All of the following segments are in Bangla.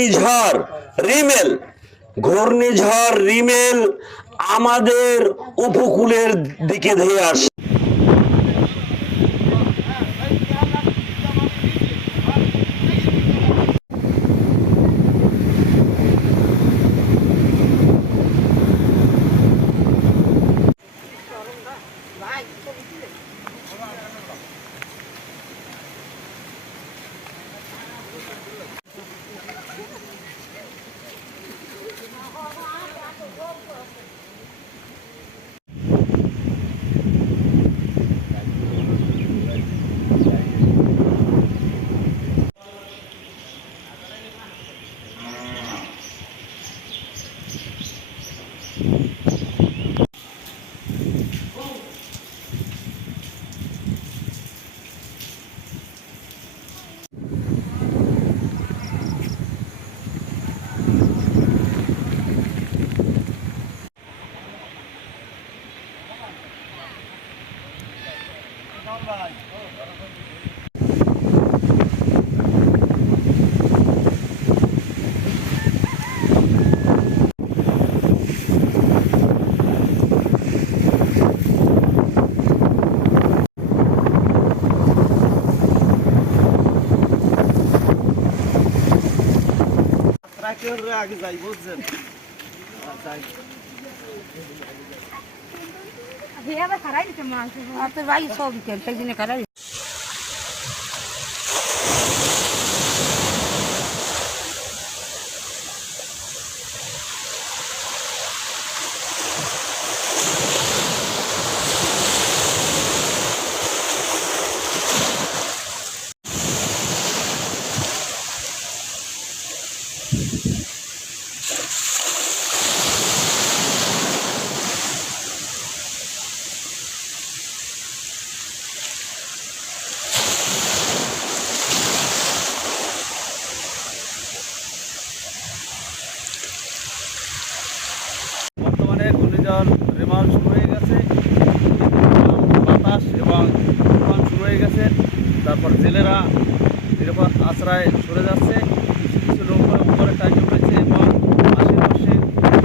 ঘূর্ণিঝড় রিমেল। ঘূর্ণিঝড় রিমেল আমাদের উপকূলের দিকে ধেয়ে Come on. আগে যাই বুঝছেন? তো ভাই সব একদিনে খারাই ঘূর্ণিঝড় রেমাল শুরু হয়ে গেছে। বাতাস এবং তুফান শুরু হয়ে গেছে। তারপর জেলেরা নিরাপদ আশ্রয় সরে যাচ্ছে। কিছু কিছু লোক উপরে কাজে উঠেছে এবং আশেপাশে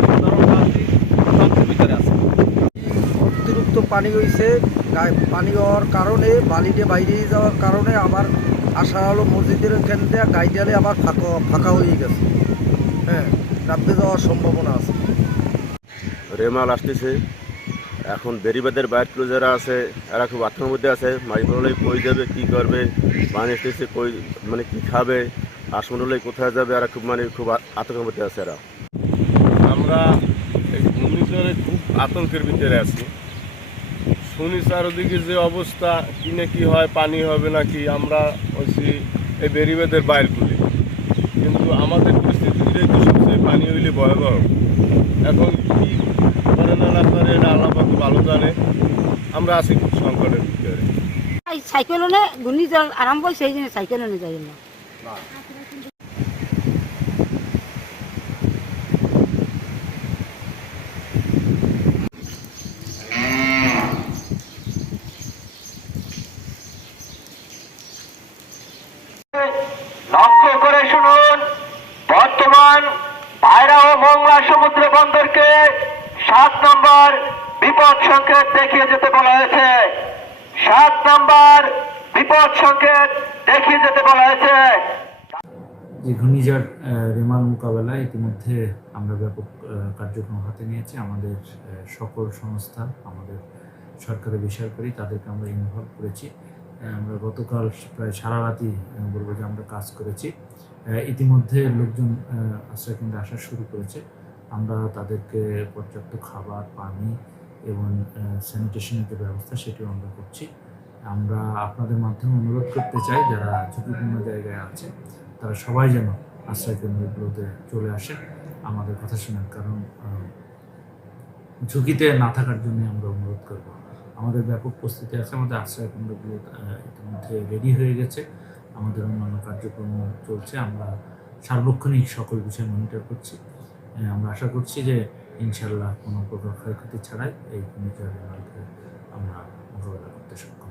সাধারণ ভিতরে আছে। অতিরিক্ত পানি হয়েছে পানি হওয়ার কারণে, বালিতে বাইরে যাওয়ার কারণে আমার আশা হলো মসজিদের এখান থেকে গাইডালে আবার ফাঁকা ফাঁকা হয়ে গেছে। হ্যাঁ নামতে যাওয়ার সম্ভাবনা আছে। রেমাল আসতেছে। এখন বেরিবাদের বাইরগুলো যারা আছে, এরা খুব আতঙ্কের মধ্যে আছে পড়লে কই যাবে, কী করবে? পানি আসতেছে, কই মানে কী খাবে? আসন হলে কোথায় যাবে? এরা খুব মানে খুব আতঙ্কের মধ্যে আছে এরা। আমরা ঘূর্ণিঝড়ে খুব আতঙ্কের ভিতরে আছি। শুনি চারদিকে যে অবস্থা, কি না কি হয়, পানি হবে নাকি আমরা হচ্ছি এই বেরিবেদের বাইর করি কিন্তু আমাদের পরিস্থিতিটাই তো সবচেয়ে পানি হইলে ভয়াবহ। এখন আমরা আছি খুব সংকটের ভিতরে। সাইকেল নে ঘূর্ণিঝড় আরম্ভ হয় সেই জন্য সাইকেল নে যাই না। দেখিয়ে যেতে বলা হয়েছে। সাত নম্বর বিপদ সংকেত দেখিয়ে যেতে বলা হয়েছে। যে ঘূর্ণিঝড় রেমাল মোকাবেলায় ইতিমধ্যে আমরা ব্যাপক কার্যক্রম হাতে নিয়েছি। আমাদের সকল সংস্থা আমাদের সরকারি বেসরকারি তাদেরকে আমরা ইনভলভ করেছি। আমরা গতকাল প্রায় সারা রাতি বলব যে আমরা কাজ করেছি। ইতিমধ্যে লোকজন আহ, আশ্রয়কেন্দ্রে আসা শুরু করেছে। আমরা তাদেরকে পর্যাপ্ত খাবার পানি এবং স্যানিটেশনের যে ব্যবস্থা সেটিও আমরা করছি। আমরা আপনাদের মাধ্যমে অনুরোধ করতে চাই, যারা ঝুঁকিপূর্ণ জায়গায় আছে, তারা সবাই যেন আশ্রয় কেন্দ্রগুলোতে চলে আসে আমাদের কথা শোনার কারণ ঝুঁকিতে না থাকার জন্য আমরা অনুরোধ করব। আমাদের ব্যাপক প্রস্তুতি আছে, আমাদের আশ্রয় কেন্দ্রগুলো ইতিমধ্যে রেডি হয়ে গেছে। আমাদের অন্যান্য কার্যক্রম চলছে। আমরা সার্বক্ষণিক সকল বিষয় মনিটর করছি। আমরা আশা করছি যে ইনশাল্লাহ কোনো প্রকার ক্ষয়ক্ষতি ছাড়াই এই ভূমিকা আমরা মোকাবেলা করতে সক্ষম।